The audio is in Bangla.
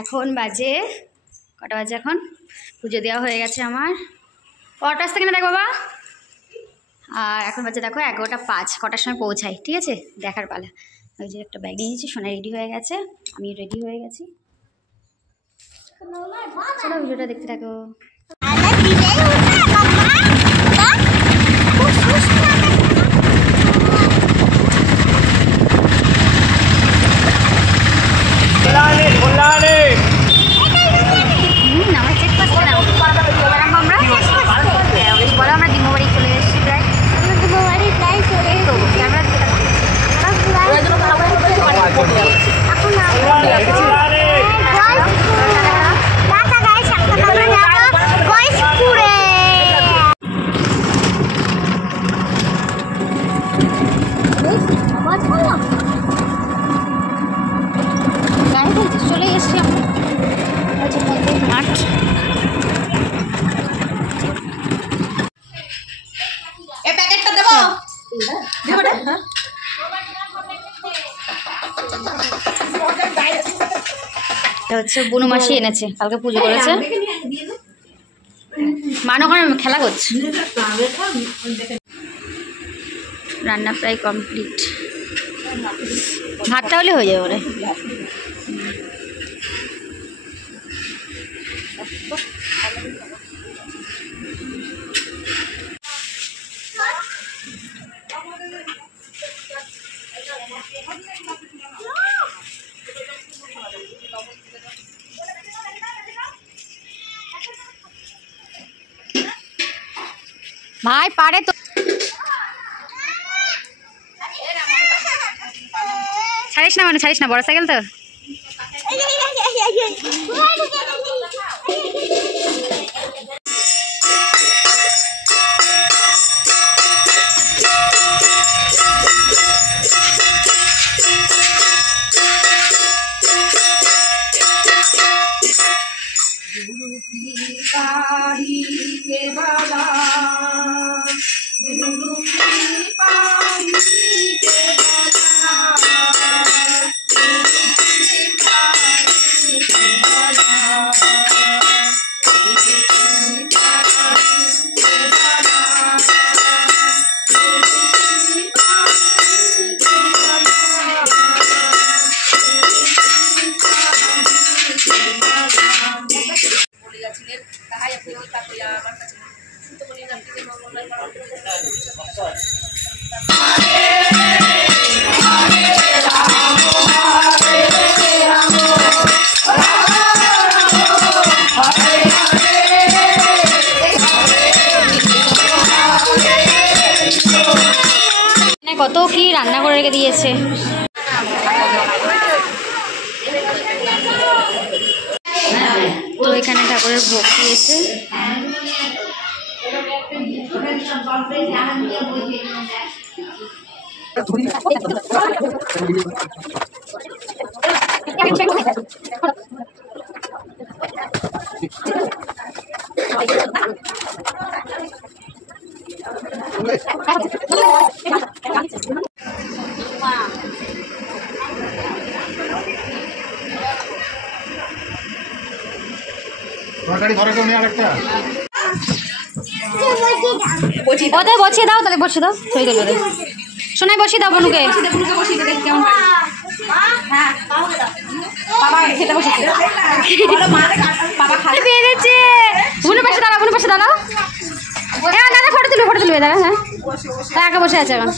এখন বাজে কটা বাজে? এখন পুজো দেওয়া হয়ে গেছে আমার। কটা আসতে কিনা দেখ বাবা। আর এখন বাজে দেখো 11:05। কটার সময় পৌঁছাই, ঠিক আছে? দেখার পালা। ওই যে একটা ব্যাগ নিয়ে নিয়েছি, সোনা রেডি হয়ে গেছে, আমি রেডি হয়ে গেছি। চলো ভিডিওটা দেখতে থাকো। চলে এসছি মাঠ। হচ্ছে বুনু মাসি এনেছে, কালকে পুজো করেছে। মান ওখানে খেলা করছে। রান্না প্রায় কমপ্লিট, ভাতটা হলে হয়ে যাবে ওরে। ভাই পারে তো, ছাড়িস না মানে, ছাড়িস না, বড় সাইকেল তো। কত কি রান্না করে রেখে দিয়েছে। তো এখানে ঠাকুরের ভোগ দিয়েছে। ওদের বসিয়ে দাও, তাহলে বসিয়ে দাও, ছবি তুলবে। শোনাই বসিয়ে দাও বনুকে। বেড়েছে বুনুর পাশে দাঁড়া, বুনুর পাশে দাঁড়াও। হ্যাঁ দাদা ফটো তুলবে, ফটো তুলবে দাদা। হ্যাঁ একা বসে আছে এখন।